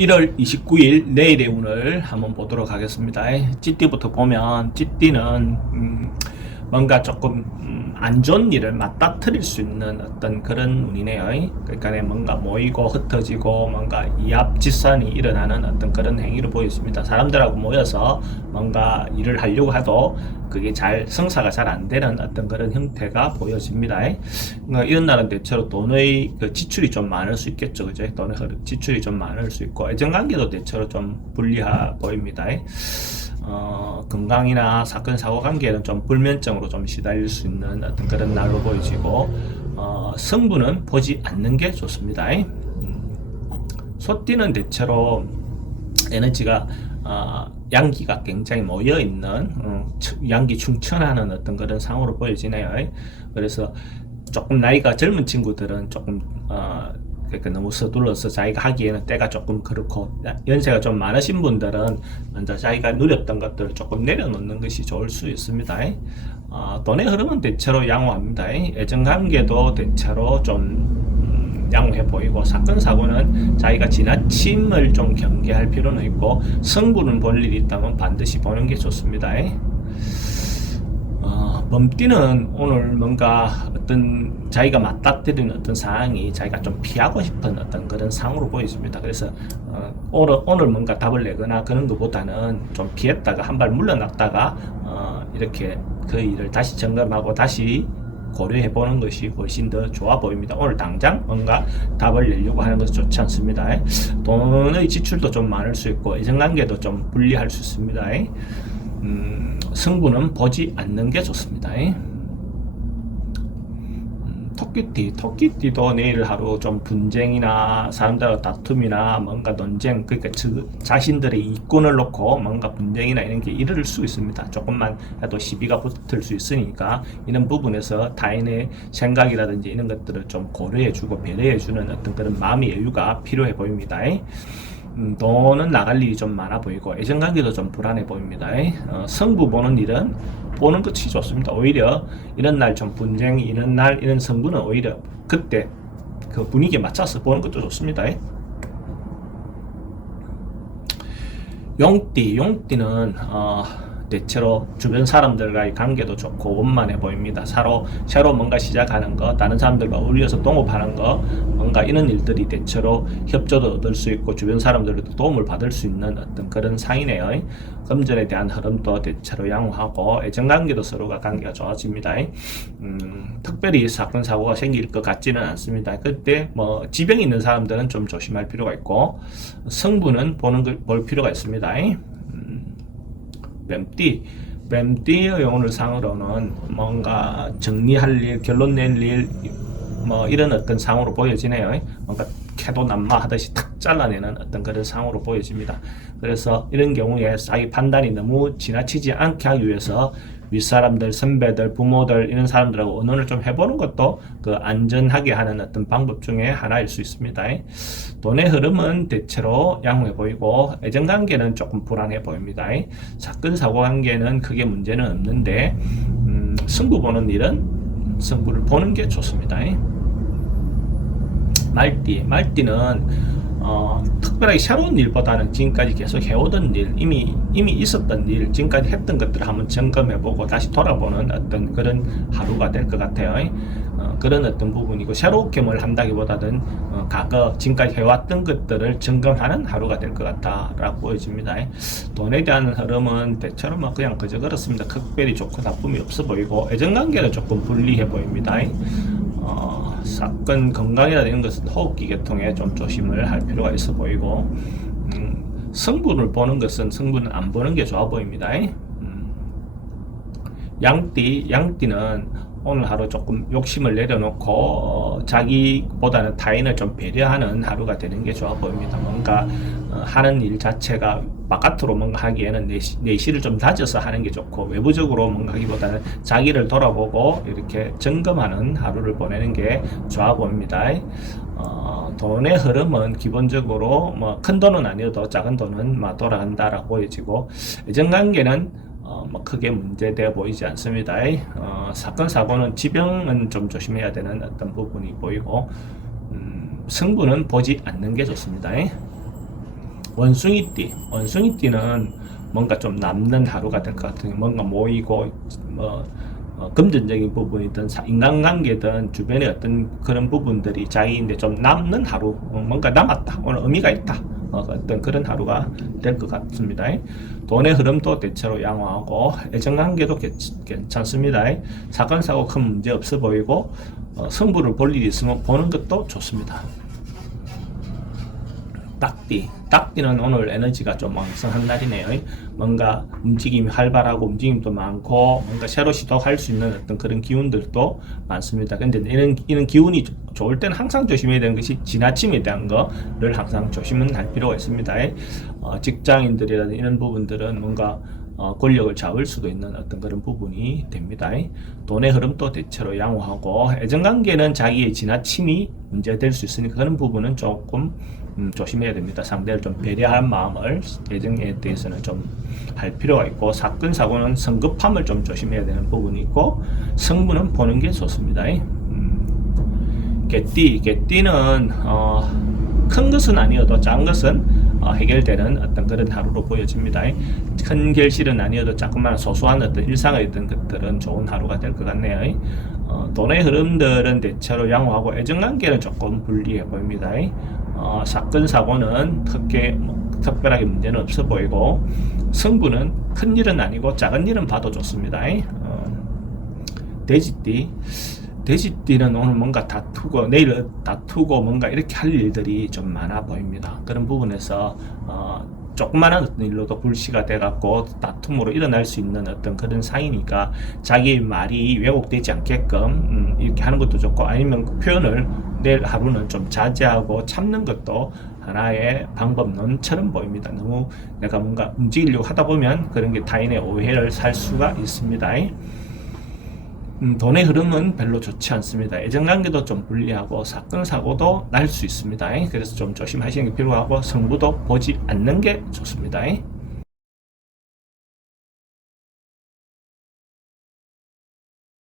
1월 29일 내일의 운을 한번 보도록 하겠습니다. 찌띠부터 보면 찌띠는 뭔가 조금 안 좋은 일을 맞닥뜨릴 수 있는 어떤 그런 운이네요. 그러니까 뭔가 모이고 흩어지고 뭔가 이합집산이 일어나는 어떤 그런 행위를 보였습니다. 사람들하고 모여서 뭔가 일을 하려고 해도 그게 성사가 잘 안 되는 어떤 그런 형태가 보여집니다. 그러니까 이런 날은 대체로 돈의 그 지출이 좀 많을 수 있겠죠. 그죠? 돈의 지출이 좀 많을 수 있고 애정관계도 대체로 좀 불리해 보입니다. 건강이나 사건 사고 관계는 좀 불면증으로 좀 시달릴 수 있는 어떤 그런 날로 보여지고 성분은 보지 않는 게 좋습니다. 소띠는 대체로 에너지가 양기가 굉장히 모여 있는 양기 충천하는 어떤 그런 상으로 보여지네요. 그래서 조금 나이가 젊은 친구들은 조금 그러니까 너무 서둘러서 자기가 하기에는 때가 조금 그렇고 연세가 좀 많으신 분들은 먼저 자기가 누렸던 것들을 조금 내려놓는 것이 좋을 수 있습니다. 돈의 흐름은 대체로 양호합니다. 애정관계도 대체로 좀 양호해 보이고 사건 사고는 자기가 지나침을 좀 경계할 필요는 있고 성분을 볼 일이 있다면 반드시 보는 게 좋습니다. 범띠는 오늘 뭔가 어떤 자기가 맞닥뜨리는 어떤 상황이 자기가 좀 피하고 싶은 어떤 그런 상으로 보여집니다. 그래서 오늘 뭔가 답을 내거나 그런 것보다는 좀 피했다가 한 발 물러났다가 이렇게 그 일을 다시 점검하고 다시 고려해 보는 것이 훨씬 더 좋아 보입니다. 오늘 당장 뭔가 답을 내려고 하는 것은 좋지 않습니다. 돈의 지출도 좀 많을 수 있고 애정관계도 좀 불리할 수 있습니다. 성분은 보지 않는 게 좋습니다. 토끼띠도 내일 하루 좀 분쟁이나 사람들과 다툼이나 뭔가 논쟁, 그러니까 자신들의 이권을 놓고 뭔가 분쟁이나 이런 게 이를 수 있습니다. 조금만 해도 시비가 붙을 수 있으니까 이런 부분에서 타인의 생각이라든지 이런 것들을 좀 고려해주고 배려해주는 어떤 그런 마음의 여유가 필요해 보입니다. 돈은 나갈 일이 좀 많아 보이고 애정관계도 좀 불안해 보입니다. 성부 보는 일은 보는 것이 좋습니다. 오히려 이런 날 좀 분쟁이 이런 날 이런 성부는 오히려 그때 그 분위기에 맞춰서 보는 것도 좋습니다. 용띠는 대체로 주변 사람들과의 관계도 좋고 원만해 보입니다. 새로 뭔가 시작하는 거, 다른 사람들과 어울려서 동업하는 거, 뭔가 이런 일들이 대체로 협조도 얻을 수 있고 주변 사람들도 도움을 받을 수 있는 어떤 그런 상이네요. 금전에 대한 흐름도 대체로 양호하고 애정관계도 서로가 관계가 좋아집니다. 특별히 사건 사고가 생길 것 같지는 않습니다. 그때 뭐 지병이 있는 사람들은 좀 조심할 필요가 있고 성분은 볼 필요가 있습니다. 뱀띠의 오늘 상으로는 뭔가 정리할 일, 결론 낼 일, 뭐 이런 어떤 상으로 보여지네요. 뭔가 캐도 난마하듯이 탁 잘라내는 어떤 그런 상으로 보여집니다. 그래서 이런 경우에 자기 판단이 너무 지나치지 않게 하기 위해서 윗사람들, 선배들, 부모들 이런 사람들하고 의논을 좀 해보는 것도 그 안전하게 하는 어떤 방법 중에 하나일 수 있습니다. 돈의 흐름은 대체로 양호해 보이고 애정관계는 조금 불안해 보입니다. 사건 사고 관계는 크게 문제는 없는데 승부 보는 일은 승부를 보는 게 좋습니다. 말띠는 특별하게 새로운 일보다는 지금까지 계속 해오던 일, 이미 있었던 일, 지금까지 했던 것들을 한번 점검해보고 다시 돌아보는 어떤 그런 하루가 될 것 같아요. 그런 어떤 부분이고 새롭게 뭘 한다기보다는 과거 지금까지 해왔던 것들을 점검하는 하루가 될 것 같다라고 보여집니다. 돈에 대한 흐름은 대체로 뭐 그냥 그저 그렇습니다. 특별히 좋고 나쁨이 없어 보이고 애정관계는 조금 불리해 보입니다. 사건 건강이나 이런 것은 호흡기 계통에 좀 조심을 할 필요가 있어 보이고 성분을 보는 것은 성분은 안 보는 게 좋아 보입니다. 양띠는 오늘 하루 조금 욕심을 내려놓고 자기보다는 타인을 좀 배려하는 하루가 되는 게 좋아 보입니다. 뭔가 하는 일 자체가 바깥으로 뭔가 하기에는 내실을 좀 다져서 하는 게 좋고 외부적으로 뭔가 하기보다는 자기를 돌아보고 이렇게 점검하는 하루를 보내는 게 좋아 보입니다. 돈의 흐름은 기본적으로 뭐 큰 돈은 아니어도 작은 돈은 막 돌아간다라고 보여지고 애정관계는 뭐 크게 문제되어 보이지 않습니다. 사건 사고는 지병은 좀 조심해야 되는 어떤 부분이 보이고 승부는 보지 않는 게 좋습니다. 원숭이띠는 뭔가 좀 남는 하루가 될 것 같은, 뭔가 모이고 뭐 금전적인 부분이든 인간관계든 주변의 어떤 그런 부분들이 자기인데 좀 남는 하루, 뭔가 남았다, 오늘 의미가 있다, 어떤 그런 하루가 될 것 같습니다. 돈의 흐름도 대체로 양호하고 애정관계도 괜찮습니다. 사건 사고 큰 문제 없어 보이고 승부를 볼 일이 있으면 보는 것도 좋습니다. 딱띠는 오늘 에너지가 좀 왕성한 날이네요. 뭔가 움직임이 활발하고 움직임도 많고 뭔가 새로 시도할 수 있는 어떤 그런 기운들도 많습니다. 근데 이런 기운이 좋을 때는 항상 조심해야 되는 것이 지나침에 대한 거를 항상 조심은 할 필요가 있습니다. 직장인들이라든 이런 부분들은 뭔가 권력을 잡을 수도 있는 어떤 그런 부분이 됩니다. 돈의 흐름도 대체로 양호하고 애정관계는 자기의 지나침이 문제될 수 있으니까 그런 부분은 조금 조심해야 됩니다. 상대를 좀 배려한 마음을 애정에 대해서는 좀 할 필요가 있고, 사건 사고는 성급함을 좀 조심해야 되는 부분이 있고, 승부는 보는 게 좋습니다. 개띠는 큰 것은 아니어도 작은 것은 해결되는 어떤 그런 하루로 보여집니다. 큰 결실은 아니어도 조금만 소소한 어떤 일상의 어떤 것들은 좋은 하루가 될 것 같네요. 돈의 흐름들은 대체로 양호하고 애정관계는 조금 불리해 보입니다. 사건 사고는 특별하게 문제는 없어 보이고, 승부는 큰 일은 아니고 작은 일은 봐도 좋습니다. 돼지띠는 오늘 뭔가 다투고 내일 다투고 뭔가 이렇게 할 일들이 좀 많아 보입니다. 그런 부분에서 조그마한 어떤 일로도 불씨가 돼갖고 다툼으로 일어날 수 있는 어떤 그런 상이니까 자기의 말이 왜곡되지 않게끔 이렇게 하는 것도 좋고, 아니면 그 표현을 내일 하루는 좀 자제하고 참는 것도 하나의 방법론처럼 보입니다. 너무 내가 뭔가 움직이려고 하다 보면 그런 게 타인의 오해를 살 수가 있습니다. 돈의 흐름은 별로 좋지 않습니다. 애정관계도 좀 불리하고 사건 사고도 날 수 있습니다. 그래서 좀 조심하시는 게 필요하고, 승부도 보지 않는 게 좋습니다.